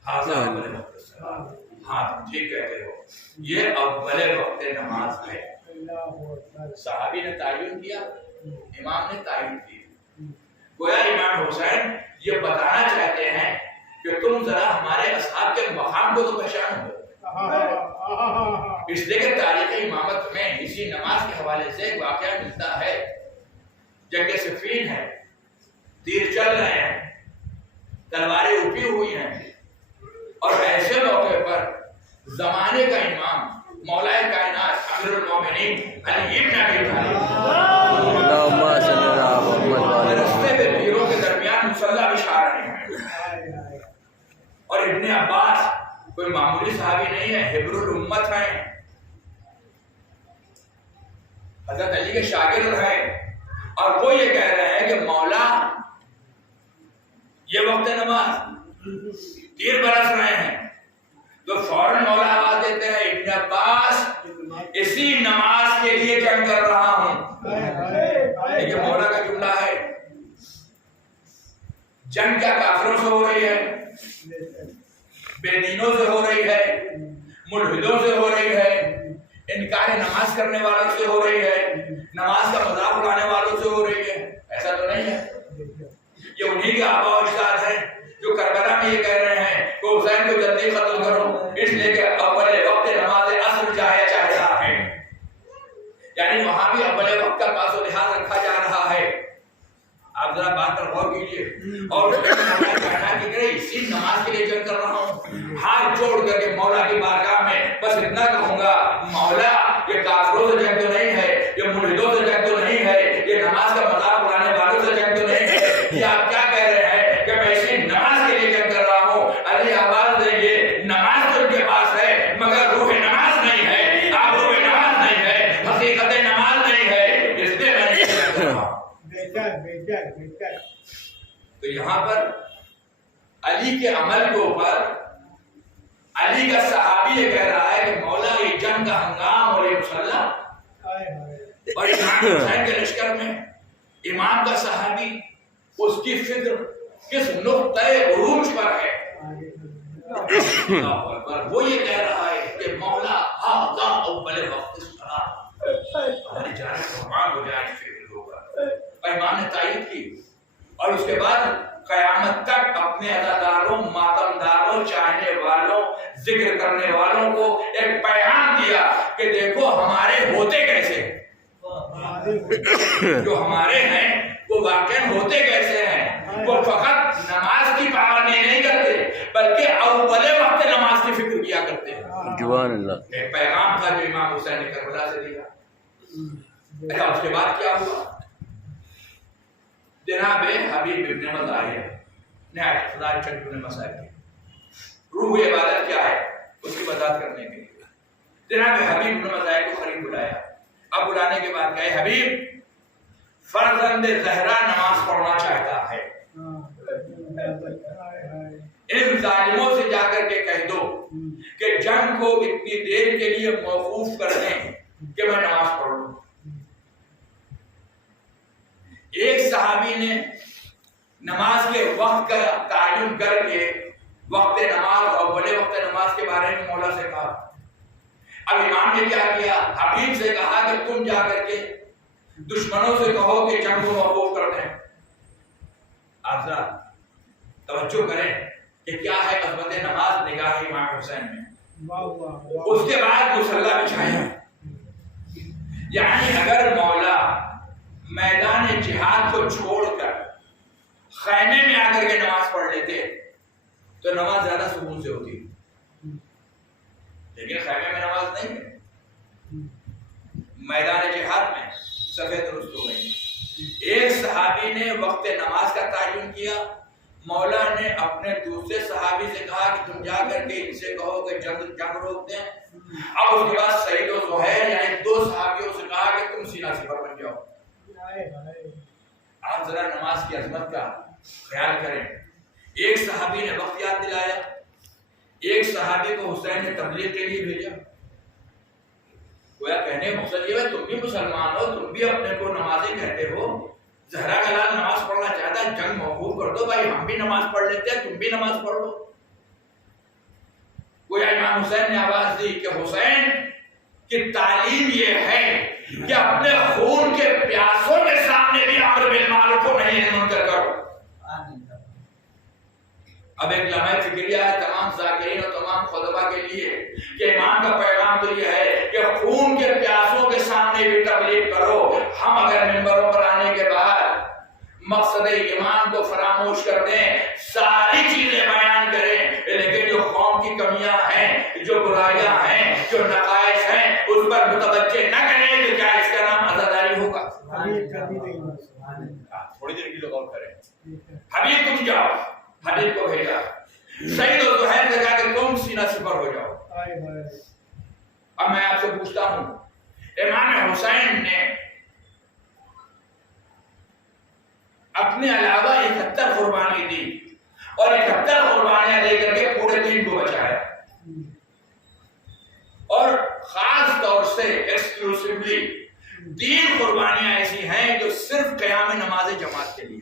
ھذا اول وقت الصلاۃ. ہاں تم ٹھیک کہتے ہو, یہ اول وقت نماز ہے. صحابی نے تعین کیا, امام نے تعین کی. گویا امام حسین یہ بتانا چاہتے ہیں کہ تم ذرا ہمارے اصحاب کے مقام کو تو پہچانو. اس لیے کہ تاریخ امامت میں اسی نماز کے حوالے سے ایک واقعہ ملتا ہے. جنگ صفین ہے, تیر چل رہے ہیں, تلواریں اٹھی ہوئی ہیں, اور ایسے موقع پر زمانے کا امام مولا کائنات امیر المومنین علی ابن ابی طالب اللہم صلی علی محمد وآل رستے محمد. میں تیروں کے درمیان مصلی بچھا رہے ہیں. اور ابن عباس کوئی معمولی صحابی نہیں ہے, حبر الامت ہیں, حضرت علی کے شاگرد ہیں. اور وہ یہ کہہ رہے ہیں کہ مولا یہ وقت نماز, تیر برس رہے ہیں. تو فوراً مولا آواز دیتے ہیں ابن عباس اسی نماز کے لیے جنگ کر رہا ہوں. یہ مولا کا جملہ ہے. جنگ کیا کافروں سے ہو رہی ہے, بے دینوں سے ہو رہی ہے, ملحدوں سے ہو رہی ہے, انکار نماز کرنے والوں سے ہو رہی ہے, نماز کا مذاق اڑانے والوں سے ہو رہی ہے. ایسا تو نہیں ہے. یہ انہی کے آبا و اجداد ہیں جو کربلا میں یہ کہہ رہے ہیں کہ حسین کو جلدی قتل کرو, اس لیے کہ اول وقت نماز عصر چاہے ہے. یعنی وہاں بھی اول وقت کا پاس و لحاظ رکھا جا رہا ہے. آپ ذرا بات پر غور کیجیے. اور کہنا کہ اسی نماز کے لیے جنگ کر رہا ہوں, ہاتھ جوڑ کر کے مولا کی بارگاہ میں بس اتنا کہوں گا, مولا یہ کافروں سے جنگ تو نہیں ہے, یہ ملحدوں سے جنگ تو نہیں ہے, یہ نماز کا مذاق اڑانے والوں سے جنگ تو نہیں ہے. یہ آپ کیا کہہ رہے ہیں کہ میں اسی نماز کے لیے جنگ کر رہا ہوں؟ علی آواز دیں, نماز تو ان کے پاس ہے مگر روح نماز نہیں ہے. آپ روح نماز نہیں ہے, حقیقت نماز نہیں ہے, اس لیے میں نہیں جنگ کر رہا ہوں. تو یہاں پر علی کے عمل کے اوپر علی کا صحابی یہ کہہ رہا ہے کہ مولا یہ جنگ کا ہنگام اور یہ مسلح, اور امام حسین کے لشکر میں امام کا صحابی اس کی فکر کس نقطۂ عروج پر ہے. وہ یہ کہہ رہا ہے کہ مولا ھذا اول وقت الصلاۃ, ہماری جان قربان ہو جائے اس فکر کے اوپر. اور امام نے تائید کی اور اس کے بعد قیامت تک اپنے عزاداروں، ماتمداروں، چاہنے والوں، ذکر کرنے والوں کو ایک پیغام دیا کہ دیکھو ہمارے ہوتے کیسے جو ہمارے ہیں وہ واقعاً ہوتے کیسے ہیں. وہ فقط نماز کی پابندی نہیں کرتے بلکہ اول وقت نماز کی فکر کیا کرتے ہیں. سبحان اللہ. ایک پیغام تھا جو امام حسین نے کربلا سے دیا. اچھا اس کے بعد کیا ہوا؟ جناب حبیب ابن مظاہر نہایت خدا چند مسائل کی روح عبادت کیا ہے اس کی وضاحت کرنے کے لیے جناب حبیب ابن مظاہر کو قریب بلایا. اب بلانے کے بعد کہے حبیب فرزند زہرا نماز پڑھنا چاہتا ہے. ان ظالموں سے جا کر کے کہہ دو کہ جنگ کو اتنی دیر کے لیے موقوف کر دیں کہ میں نماز پڑھ لوں. ایک صحابی نے نماز کے وقت کا تعین کر کے وقت نماز اور بڑے وقت نماز کے بارے میں مولا سے کہا. اب امام نے کیا کیا؟ حبیب سے کہا کہ تم جا کر کے دشمنوں سے کہو کہ جنگ کو موقوف کر دیں. آپ ذرا توجہ کریں کہ کیا ہے قسمت نماز نگاہ امام حسین میں. اس کے بعد مصلی بچھایا. یعنی اگر مولا میدان جہاد کو چھوڑ کر خیمے میں آ کر کے نماز پڑھ لیتے تو نماز زیادہ سکون سے ہوتی. لیکن خیمے میں نماز نہیں ہے, میدان جہاد میں صفحے درست ہو گئی. ایک صحابی نے وقت نماز کا تعین کیا. مولا نے اپنے دوسرے صحابی سے کہا کہ تم جا کر کے ان سے کہو کہ جنگ روک دیں. اب اس کے بعد سعید و زہیر یعنی دو صحابیوں سے کہا کہ تم سینہ سپر بن جاؤ. آپ ذرا نماز کی عظمت کا خیال کریں. ایک صحابی نے وقت یاد دلایا, ایک صحابی کو حسین نے تبلیغ کے لیے بھیجا. گویا کہنے مقصد یہ ہے تم بھی مسلمان ہو, تم بھی اپنے کو نمازی کہتے ہو, زہرا کا لال نماز پڑھنا چاہتا ہے, جنگ موقوف کر دو بھائی, ہم بھی نماز پڑھ لیتے ہیں, تم بھی نماز پڑھ لو. گویا امام حسین نے آواز دی کہ حسین کی تعلیم یہ ہے کہ اپنے خون کے پیاسوں کے سامنے بھی امر بالمعروف و نہی عن المنکر کرو. اب ایک لمحہ فکریہ ہے تمام ذاکرین اور تمام خطبہ کے لیے کہ امام کا پیغام تو یہ ہے کہ خون کے پیاسوں کے سامنے بھی تبلیغ کرو. ہم اگر ممبروں پر آنے کے بعد مقصد امام کو فراموش کر دیں, ساری چیزیں بیان کریں, لیکن جو قوم کی کمیاں ہیں, جو برائیاں ہیں, جو نقائص ہیں, اس پر متوجہ نہ کریں تو کیا اس کا نام عزاداری ہوگا؟ تھوڑی دیر کی لوگ اور کریں. حبیب تم جاؤ, حبیب کو بھیجا. سعید و زہیر سے کہا کہ تم سینہ سپر ہو جاؤ. اب میں آپ سے پوچھتا ہوں, امام حسین نے اپنے علاوہ 71 قربانی دی اور 71 قربانیاں دے کر کے پورے دین کو بچایا. اور خاص طور سے ایکسکلوسیولی 3 قربانیاں ایسی ہیں جو صرف قیام نماز جماعت کے لیے,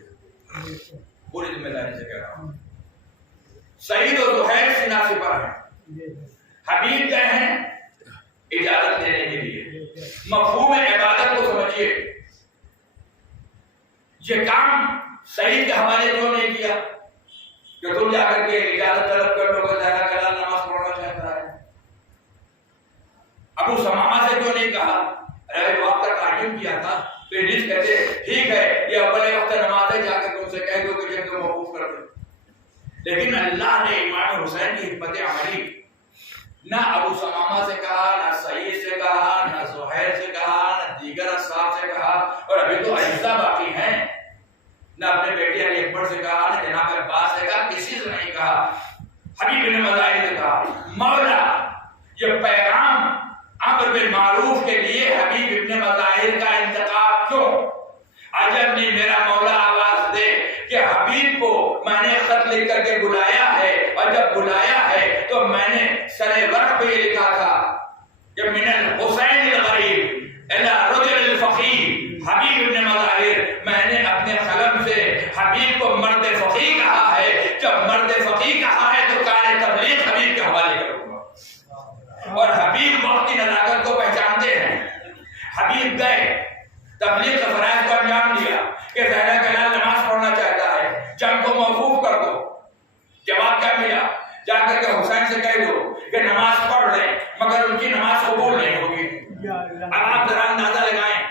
پوری ذمہ داری سے کہہ رہا ہوں. سعید و زہیر سینہ سپر ہیں, حبیب گئے ہیں اجازت دینے کے لیے. مفہوم عبادت کو سمجھیے. یہ کام سعید کے حوالے کیوں نہیں کیا کہ تم جا کر کے اجازت طلب کر لو کہ زہرا کا لال نماز پڑھنا چاہتا ہے؟ ابو سمامہ سے کیوں نہیں کہا؟ ارے وقت کا تعین کیا تھا تو یہ کہتے ٹھیک ہے یہ اول وقت نماز ہے, جا کر تم سے کہہ دو کہ جنگ کو موقوف کر دو. لیکن اللہ نے امام حسین کی حکمت عملی نہ ابو سمامہ سے کہا, نہ سعید سے کہا, نہ زہیر سے کہا, نہ دیگر اصحاب سے کہا, اور ابھی تو اجزا باقی ہیں, نہ اپنے بیٹے علی اکبر سے کہا, نہ جناب عباس سے کہا, کسی سے نہیں کہا. حبیب بن مظاہر سے کہا. مولا یہ پیغام امر بالمعروف کے لیے حبیب ابن مظاہر کا انتخاب کیوں؟ عجب نہیں, میرا مولا آواز دے کہ حبیب کو میں نے خط لکھ کر کے بلایا ہے, اور جب بلایا ہے تو میں نے سرے ورق پہ یہ لکھا تھا کہ من الحسین الغریب الی رجل الفقیر حبیب ابن مظاہر. میں نے اپنے قلم سے حبیب کو مرد فقیر کہا ہے. جب مرد فقیر کہا ہے تو کار تبلیغ حبیب کے حوالے کروں گا. اور حبیب وقتی نزاکت کو پہچانتے ہیں. حبیب گئے, تبلیغ کے فرائض کو انجام دیا کہ زہرا کا لال نماز پڑھنا چاہتا ہے. کہ حسین سے کہہ دو کہ نماز پڑھ لیں مگر ان کی نماز قبول نہیں ہوگی۔ اب آپ ذرا اندازہ لگائیں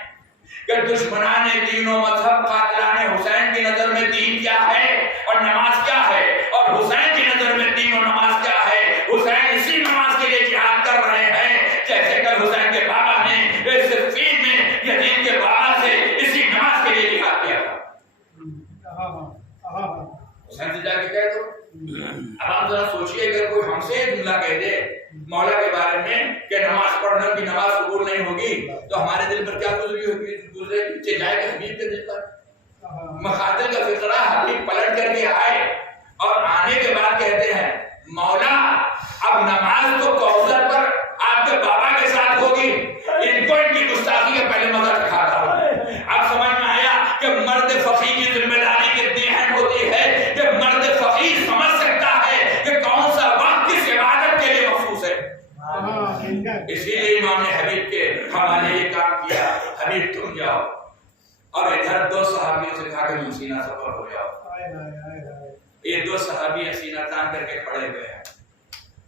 کہ دشمنان دین و مذہب قاتلان حسین کی نظر میں دین کیا ہے اور نماز کیا ہے، اور حسین کی نظر میں دین و نماز کیا ہے۔ حسین اسی نماز کے لیے جہاد کر رہے ہیں جیسے کہ حسین کے بابا نے صفین میں یزید کے بابا سے اسی نماز کے لیے جہاد کیا تھا۔ حسین سے جا کے کہہ دو۔ اب آپ ذرا سوچئے اگر کوئی ہم سے جملہ کہہ دے مولا کے بارے میں کہ نماز پڑھنے کی نماز قبول نہیں ہوگی تو ہمارے دل پر کیا گزرے جائے گا حبیب کے دل پر۔ مقاتل کا فقرہ حبیب پلٹ کر کے آئے اور آنے کے بعد کہتے ہیں مولا اب نماز تو کوثر پر آپ کے بابا کے ساتھ ہوگی، ان کو ان کی گستاخی کے پہلے مزہ چکھاتا ہوں۔ اب سمجھ میں آیا کہ مرد فقیہ کی ذمہ داری کتنی اہم ہوتی ہے کہ مرد فقیہ سمجھ سکتا ہے کہ کون سا وقت کس عبادت کے لیے مخصوص ہے۔ اسی لیے امام نے حبیب کے حوالے یہ کام کیا، حبیب تم جاؤ اور ادھر دو صحابیوں سے کہا کہ تم سینہ سفر ہو جاؤ۔ یہ دو صحابی سینہ تان کر کے کھڑے ہوئے ہیں،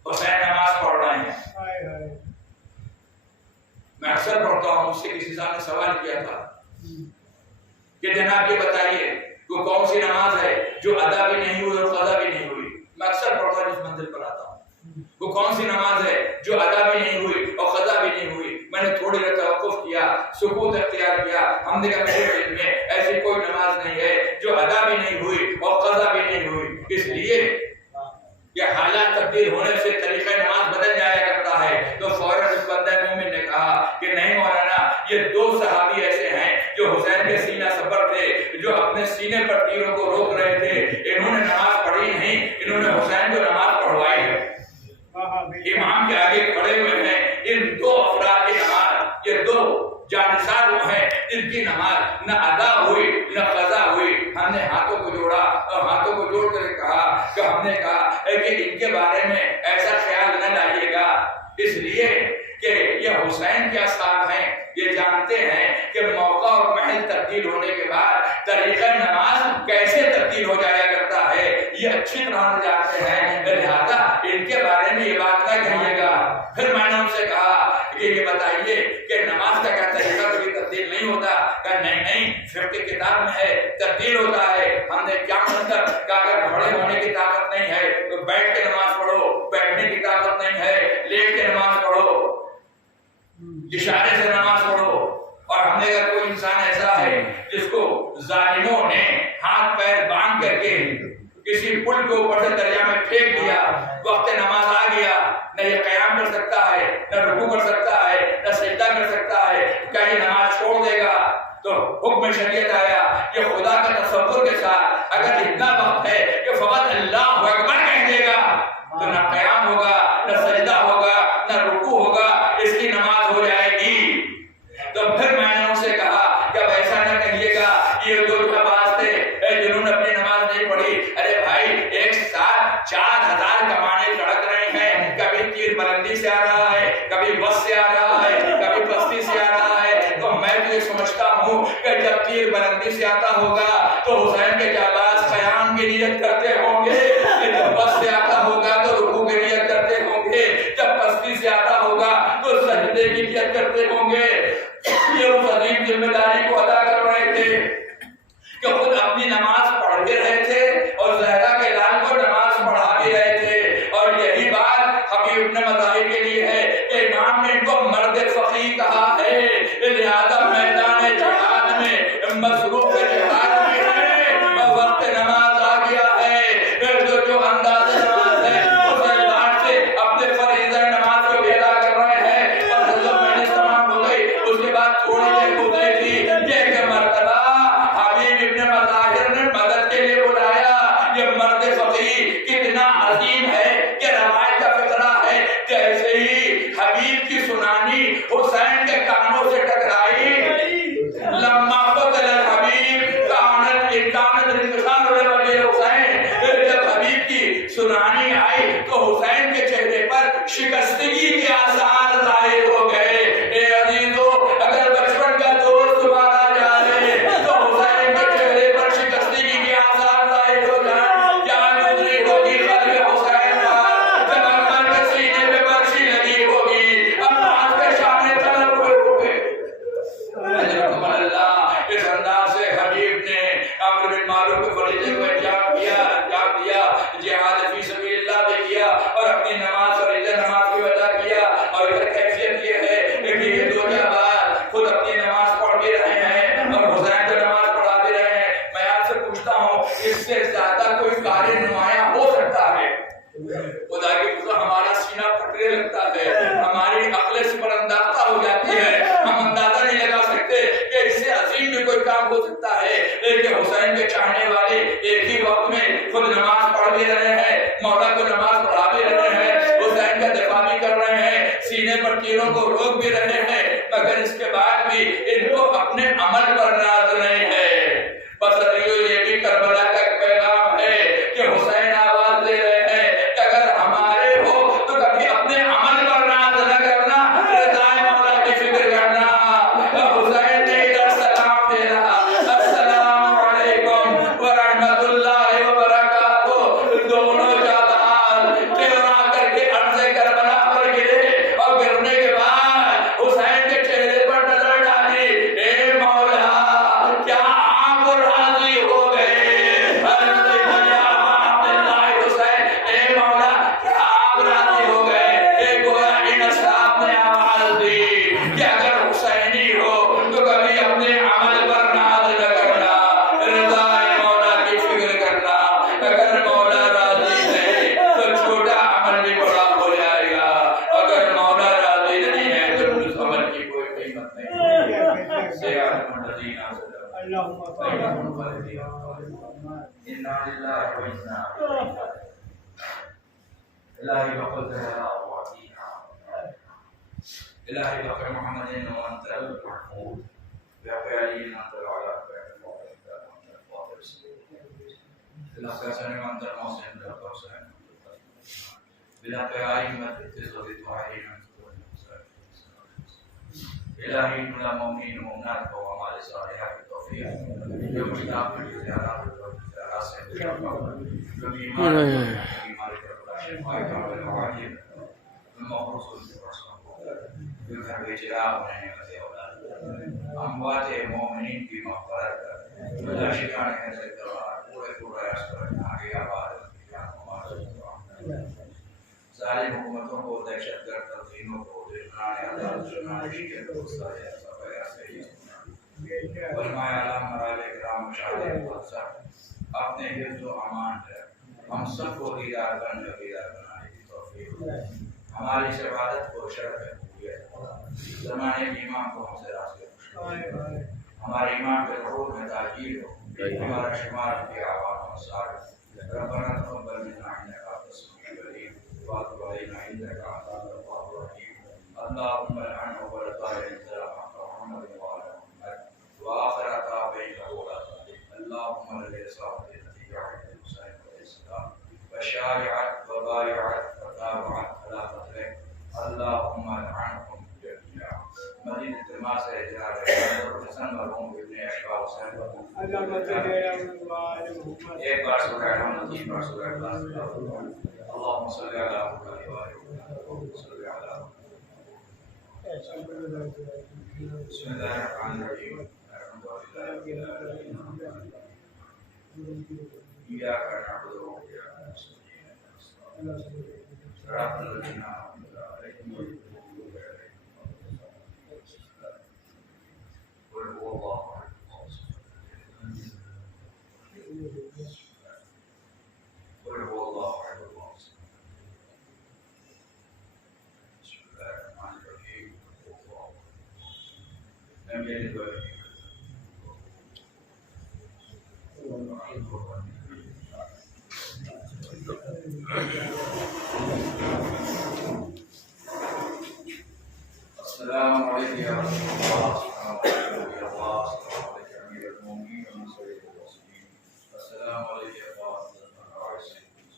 حسین نماز پڑھ رہے ہیں۔ میں اکثر پڑھتا ہوں، مجھ سے کسی صاحب نے سوال کیا تھا کہ جناب یہ بتائیے وہ کون سی نماز ہے جو ادا بھی نہیں ہوئی اور قضا بھی نہیں ہوئی۔ میں اکثر پڑھتا ہوں جس منزل پر آتا ہوں، وہ کون سی نماز ہے جو ادا بھی نہیں ہوئی اور قضا بھی نہیں ہوئی۔ میں نے تھوڑی دیر توقف کیا، سکوت اختیار کیا، ہم نے کہا میرے علم میں ایسی کوئی نماز نہیں ہے جو ادا بھی نہیں ہوئی اور قضا بھی نہیں ہوئی، اس لیے کہ حالات تبدیل ہونے سے طریقہ نماز بدل جایا کرتا ہے۔ تو فوراً اس بندہ مومن نے کہا کہ نہیں مولانا، یہ دو صحابی ایسے ہیں جو حسین کے سینہ سفر تھے، جو اپنے سینے پر تیروں کو روک رہے تھے، انہوں نے نماز پڑھی نہیں، انہوں نے حسین کو نماز پڑھوائی ہے۔ امام کے آگے کھڑے ہوئے ہیں، ان دو افراد کی نماز، یہ دو جانثار وہ ہیں جن کی نماز نہ ادا ہوئی نہ قضا ہوئی۔ ہم نے ہاتھوں کو جوڑا اور ہاتھوں کو جوڑ کر کہا کہ ہم نے کہا کہ ان کے بارے میں ایسا خیال نہ لائیے گا، اس لیے کہ یہ حسین کے اصحاب ہیں، یہ جانتے ہیں کہ موقع اور محل تبدیل ہونے کے بعد طریقہ نماز کیسے تبدیل ہو جایا کرتا ہے، یہ اچھی طرح سے جانتے ہیں، لہذا ان کے بارے میں یہ بات نہ کہیے گا۔ پھر میں نے ان سے کہا کہ یہ بتائیے کہ نماز کا کیا طریقہ کبھی تبدیل نہیں ہوتا؟ کہا نہیں، فقہ کی کتاب میں ہے تبدیل ہوتا ہے۔ ہم نے کیا مطلب؟ کہا اگر کھڑے ہونے کی طاقت نہیں ہے تو بیٹھ کے نماز پڑھو، بیٹھنے کی طاقت نہیں ہے لیٹ کے نماز پڑھو، اشارے سے نماز پڑھو۔ اور ہم نے اگر کوئی انسان ایسا ہے جس کو ظالموں نے ہاتھ پیر باندھ کر کے کسی پل کے اوپر سے دریا میں پھینک دیا، وقت نماز آ گیا، نہ یہ قیام کر سکتا ہے، نہ رکوع کر سکتا ہے، نہ سجدہ کر سکتا ہے، کیا یہ نماز چھوڑ دے گا؟ تو حکم شریعت آیا کہ خدا کا تصور کے ساتھ اگر اتنا وقت ہے کہ فقط اللہ اکبر کہہ دے گا تو نہ قیام ہوگا، نہ سجدہ ہوگا، نہ رکوع ہوگا، اس کی نماز ہو جائے گی۔ تو پھر میں نے ان سے کہا کہ اب ایسا نہ کہیے گا یہ دو نماز تھے جنہوں نے اپنی نماز نہیں پڑھی۔ ارے بھائی، ایک ساتھ 4000 کمانے لڑک رہے ہیں، کبھی تیر بلندی سے آ رہا ہے، کبھی بس سے آ رہا ہے، کبھی پستی سے آ رہا ہے، تو میں تو یہ سمجھتا ہوں کہ جب تیر بلندی سے آتا ہوگا تو حسین کے جانباز قیام کی نیت کرتے ہوں گے، جب بس سے آتا ہوگا تو رکوع کی نیت کرتے ہوں گے، جب پستی سے آتا ہوگا تو سجدے کی نیت کرتے ہوں گے۔ یہ اس عظیم ذمہ داری کو ادا کر رہے تھے کہ خود اپنی نماز پڑھ بھی رہے تھے اور زہرا کے لال کو نماز پڑھا بھی رہے تھے۔ اور یہی بات حبیب ابن مظاہر کے لیے ہے کہ امام نے ان کو مرد فقیہ کہا ہے، لہذا میدان جہاد میں مصروف جہاد میں ہے اور وقت نماز آ گیا ہے، جو انداز نماز ہے اس اعتبار سے اپنے فریضہ نماز کو بھی ادا کر رہے ہیں۔ اور حضرت میں نے تمام ہو گئی، اس کے بعد تھوڑی دیر گزری تھی، ایک مرتبہ حبیب ابن مظاہر نے مدد کے لیے بلایا۔ یہ مرد فقیہ کتنا عظیم ہے کہ روایت کا فقرہ ہے جیسے ہی حبیب کی سنانی حسین کے کانوں سے ٹکرائی، لما قتل الحبیب کانت انتشار لوجه حسین، جب حبیب کی سنانی آئی تو حسین کے چہرے پر شکستگی کے آثار ظاہر ہو گئے۔ اے عزیزو، اگر بچپن کا دوست مارا جائے تو حسین کے چہرے پر شکستگی کے آثار ظاہر ہو جائے، کیا گزری ہوگی قلب حسین پر جب کرنے لگتا ہے، ہماری عقل سے پر اندازہ ہو جاتی ہے، ہم اندازہ نہیں لگا سکتے کہ اس سے عظیم بھی کوئی کام ہو سکتا ہے۔ لیکن حسین کے چاہنے والے ایک ہی وقت میں خود نماز پڑھ بھی رہے ہیں، مولا کو نماز پڑھا بھی رہے ہیں، حسین کا دفاع بھی کر رہے ہیں، سینے پر تیروں کو روک بھی رہے ہیں، مگر اس کے بعد بھی ان کو اپنے عمل پر ناز نہیں ہے۔ بس یہ بھی کربلا کا ایک پیغام ہے کہ حسین آواز دے رہے ہیں کہ اگر ہمارے ہو تو کبھی اپنے عمل پر ناز نہ کرنا، رضائے مولا کی فکر کرنا۔ حسین نے ادھر سلام دے رہا، السلام علیکم ورحمۃ اللہ وبرکاتہ، دونوں جادان تیرا کر کے عرض کربلا پر گرے، اور گرنے کے بعد حسین کے چہرے پر نظر ڈالی، اے مولا کیا آپ راضی ہو گئے؟ حسین اے مولا کیا آپ راضی ہو گئے؟ اے گویا ان اصحاب نے آواز دی کہ اگر حسینی ہو تو کبھی اپنے عمل پر ناز نہ کرنا، رضائے مولا کی فکر کرنا، اگر مولا راضی ہے تو چھوٹا عمل بھی بڑا ہو جائے گا، اگر مولا راضی نہیں ہے تو اس عمل کی کوئی قیمت نہیں۔ سیاحت الذین صدقوا اللهم خیرهم والذین انا للہ و انا الہی وقل ذرا وعدینا الہی وقل محمد وانت المحمود بحق علی انت العلا بلا قسم وانت المحسن بلا قسم بلا قائمت اتزوی توحید الہی ملا مومین ومنات و عمال صالحہ کی توفیق جو مشتاق کی زیارات سے جو بیمار بیماری کا بلا شفائی کا بلا واجب المحروس جو گھر بے چراغ ہونے والے اولاد اموات مومنین کی مغفرت کر جو شکان حیثیت کروا پورے پورے اسکر آگے آباد ظالم حکومتوں کو، دہشت گرد تنظیموں کو، دشمنان آزاد دشمنان شکر کو سارے علماء اعلام مراحل کرام مشاہدے مقصد اپنے حفظ و امان ہے، ہم سب کو دیدار بنانے کی توفیق، ہماری اس عبادت کو شرف قبولیت، زمانے کے امام کو ہم سے راستے خوش، ہمارے امام کے ظہور میں تاجیل ہو، ہمارا شمار کی عوام و سار ربنا تقبل منا انک انت السمیع العلیم وتب علینا انک انت التواب الرحیم اللهم لعنه ولطائر السلام محمد وعلى محمد واخر تابعین اللهم للإصابة التي جعلت الحسين عليه السلام وشايعت وبايعت وتابعت على قتله اللهم لعنهم جميعا مزید التماس ہے جناب حسن مرحوم ابن اشفاء حسین ایک بار سورہ الحمد، تین بار سورہ اخلاص، اللهم صل علی محمد وعلى صل علی بسم اللہ الرحمن الرحیم الحمد للہ رب العالمین ایاک نعبد وإیاک نستعین صراط الذین أنعمت علیہم قل هو الله احد قل هو الله احد الله الصمد بسم الله الرحمن الرحيم قل هو الله لم يلد ولم السلام علیکم یا رسول اللہ، السلام علیکم یا امیر المومنین ونصیر المسلمین، السلام علیکم یا فاطمہ العاشقین،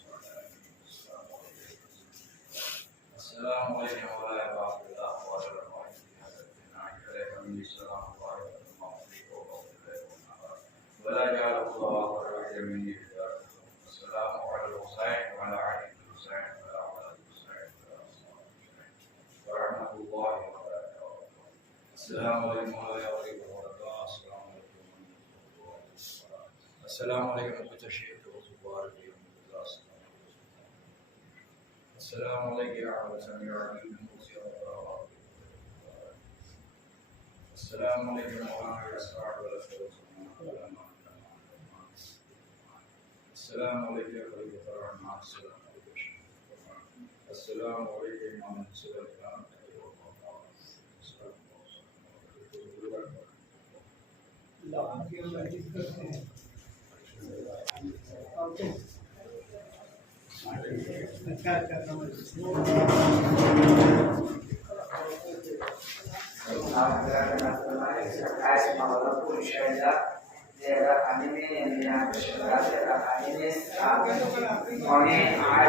السلام علیکم مولا باق اللہ وعلی علیکم السلام ولا جعل الله ورحمة مني السلام على الحسين وعلى علي الحسين وعلى أولاد الحسين ورحمة الله وبركاته. السلام عليكم ورحمة الله وبركاته. السلام عليكم بتشهيد وزوار اليوم الدراسة. السلام عليكم يا عبد السميع العليم الموسى والبراءة. السلام عليكم مولانا الأسرار والأسرار. السلام علیکم ورحمۃ اللہ وبرکاتہ. السلام علیکم ورحمۃ اللہ اللہ آپ کی مدد کرتے ہیں اوکے اچھا anime yang